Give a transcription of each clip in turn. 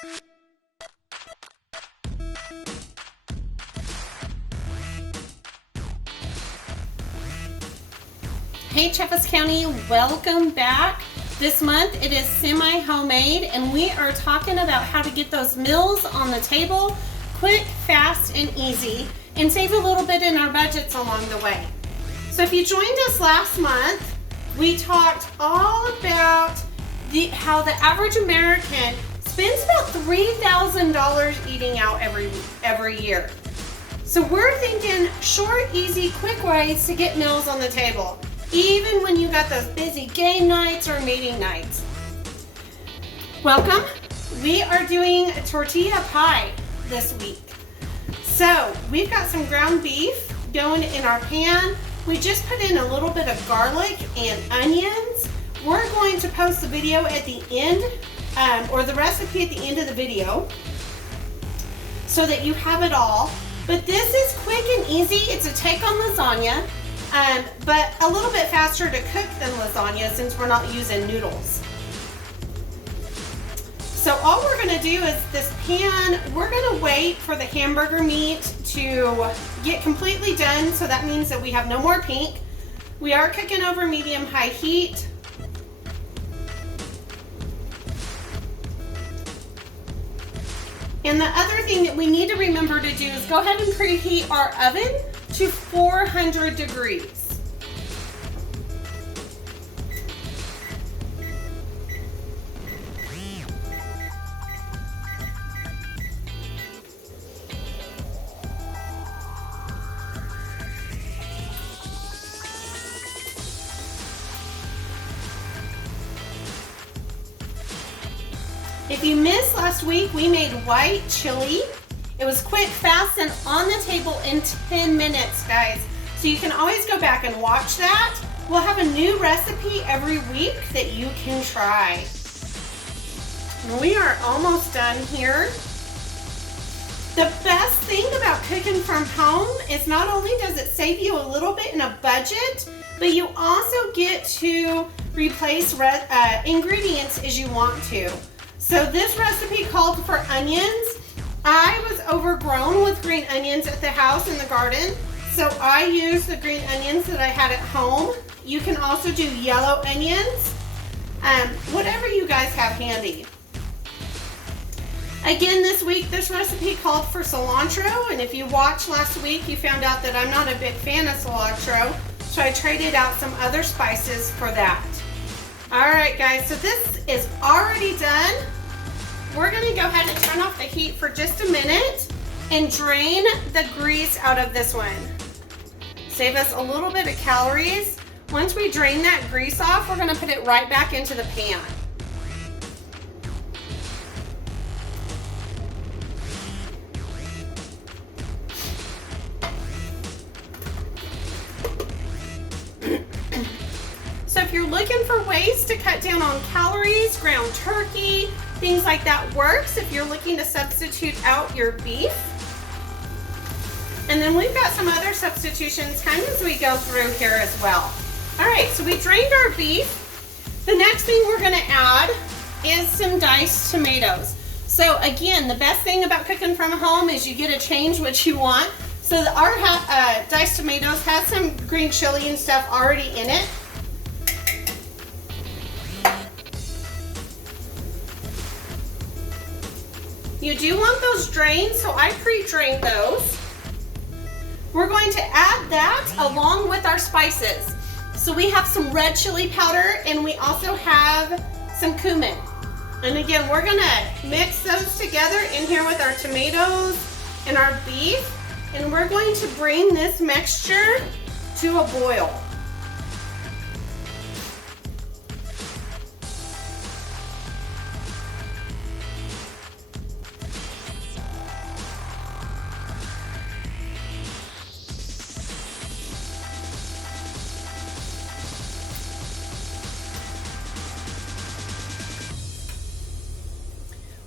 Hey Chaffetz County, welcome back. This month it is semi-homemade and we are talking about how to get those meals on the table quick, fast, and easy and save a little bit in our budgets along the way. So if you joined us last month, we talked all about how the average American spends about $3,000 eating out every year. So we're thinking short, easy, quick ways to get meals on the table, even when you got those busy game nights or meeting nights. Welcome. We are doing a tortilla pie this week. So we've got some ground beef going in our pan. We just put in a little bit of garlic and onions. We're going to post the video at the end, or the recipe at the end of the video, so that you have it all. But this is quick and easy. It's a take on lasagna. But a little bit faster to cook than lasagna since we're not using noodles. So all we're going to do is this pan, we're going to wait for the hamburger meat to get completely done. So that means that we have no more pink. We are cooking over medium-high heat. And the other thing that we need to remember to do is go ahead and preheat our oven to 400 degrees. If you missed last week, we made white chili. It was quick, fast, and on the table in 10 minutes, guys. So you can always go back and watch that. We'll have a new recipe every week that you can try. We are almost done here. The best thing about cooking from home is not only does it save you a little bit in a budget, but you also get to replace ingredients as you want to. So this recipe called for onions. I was overgrown with green onions at the house in the garden, so I used the green onions that I had at home. You can also do yellow onions, whatever you guys have handy. Again, this week, this recipe called for cilantro, and if you watched last week, you found out that I'm not a big fan of cilantro, so I traded out some other spices for that. All right, guys, so this is already done. We're gonna go ahead and turn off the heat for just a minute and drain the grease out of this one. Save us a little bit of calories. Once we drain that grease off, we're gonna put it right back into the pan. So if you're looking for ways to cut down on calories, ground turkey, things like that works if you're looking to substitute out your beef. And then we've got some other substitutions kind of as we go through here as well. All right, so we drained our beef. The next thing we're gonna add is some diced tomatoes. So again, the best thing about cooking from home is you get to change what you want. So our diced tomatoes has some green chili and stuff already in it. You do want those drained, so I pre-drained those. We're going to add that along with our spices. So we have some red chili powder and we also have some cumin. And again, we're gonna mix those together in here with our tomatoes and our beef. And we're going to bring this mixture to a boil.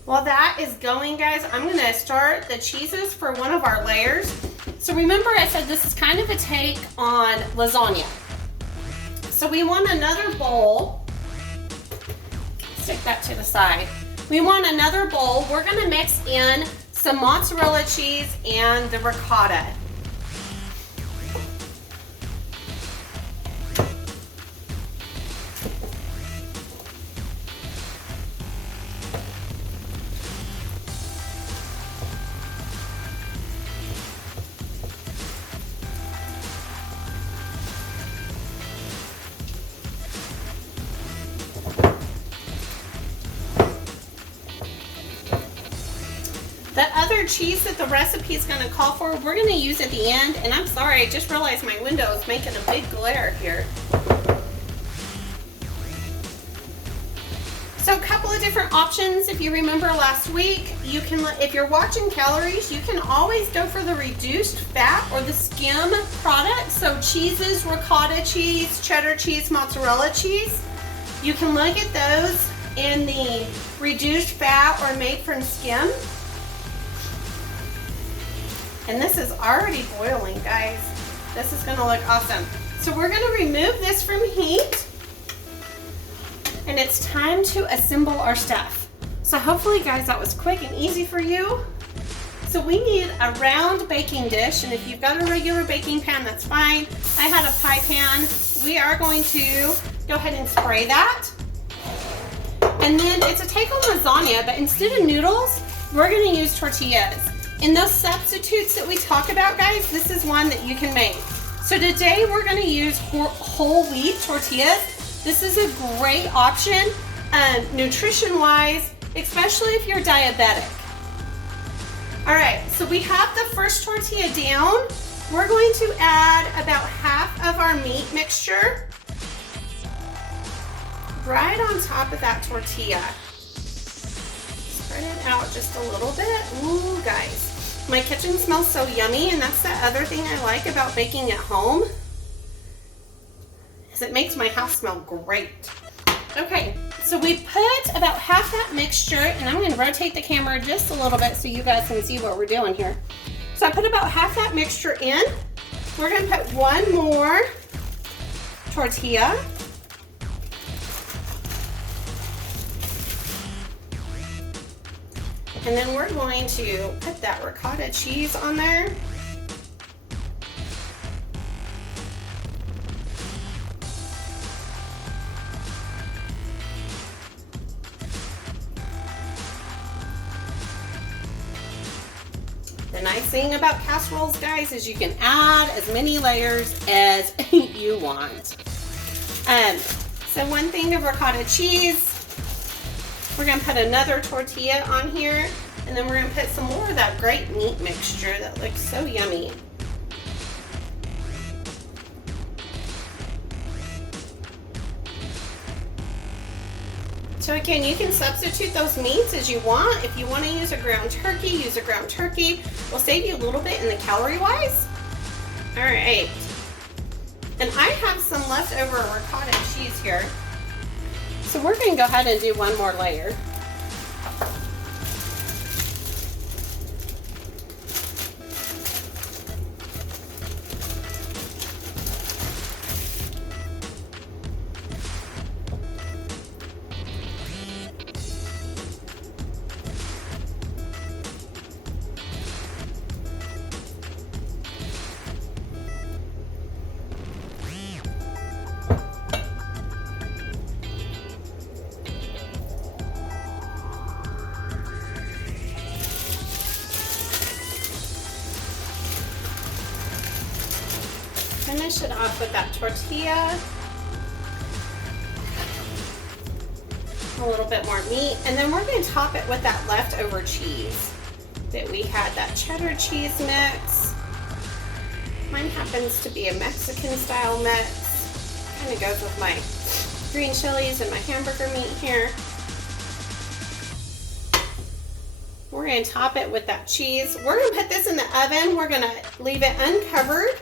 While that is going, guys, I'm gonna start the cheeses for one of our layers. So remember I said this is kind of a take on lasagna. So we want another bowl. Stick that to the side. We want another bowl. We're gonna mix in some mozzarella cheese and the ricotta. The other cheese that the recipe is going to call for, we're going to use at the end. And I'm sorry, I just realized my window is making a big glare here. So a couple of different options. If you remember last week, you can, if you're watching calories, you can always go for the reduced fat or the skim product. So cheeses, ricotta cheese, cheddar cheese, mozzarella cheese. You can look at those in the reduced fat or made from skim. And this is already boiling, guys. This is gonna look awesome. So we're gonna remove this from heat. And it's time to assemble our stuff. So hopefully, guys, that was quick and easy for you. So we need a round baking dish. And if you've got a regular baking pan, that's fine. I had a pie pan. We are going to go ahead and spray that. And then it's a take-home lasagna, but instead of noodles, we're gonna use tortillas. And those substitutes that we talk about, guys, this is one that you can make. So today we're gonna use whole wheat tortillas. This is a great option, nutrition-wise, especially if you're diabetic. All right, so we have the first tortilla down. We're going to add about half of our meat mixture right on top of that tortilla. Spread it out just a little bit. Ooh, guys. My kitchen smells so yummy, and that's the other thing I like about baking at home, is it makes my house smell great. Okay, so we put about half that mixture, and I'm gonna rotate the camera just a little bit so you guys can see what we're doing here. So I put about half that mixture in. We're gonna put one more tortilla. And then we're going to put that ricotta cheese on there. The nice thing about casseroles, guys, is you can add as many layers as you want. So one thing of ricotta cheese. We're gonna put another tortilla on here, and then we're gonna put some more of that great meat mixture that looks so yummy. So again, you can substitute those meats as you want. If you wanna use a ground turkey, use a ground turkey. We'll save you a little bit in the calorie-wise. All right. And I have some leftover ricotta cheese here. So we're going to go ahead and do one more layer. Finish it off with that tortilla. A little bit more meat, and then we're going to top it with that leftover cheese that we had, that cheddar cheese mix. Mine happens to be a Mexican style mix. Kind of goes with my green chilies and my hamburger meat here. We're going to top it with that cheese. We're going to put this in the oven. We're going to leave it uncovered.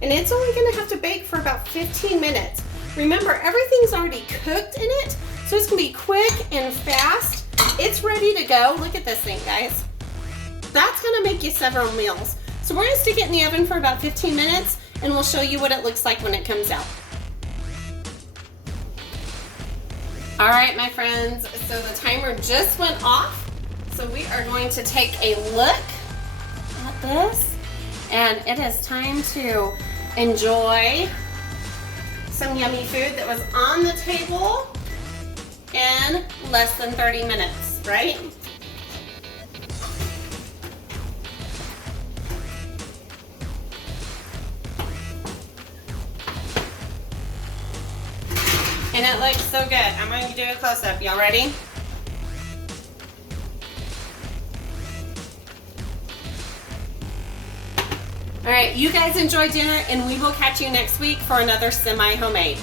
And it's only gonna have to bake for about 15 minutes. Remember, everything's already cooked in it, so it's gonna be quick and fast. It's ready to go. Look at this thing, guys. That's gonna make you several meals. So we're gonna stick it in the oven for about 15 minutes, and we'll show you what it looks like when it comes out. All right, my friends, so the timer just went off. So we are going to take a look at this, and it is time to enjoy some yummy food that was on the table in less than 30 minutes, right? And it looks so good. I'm going to do a close-up. Y'all ready? All right, you guys enjoy dinner, and we will catch you next week for another semi-homemade.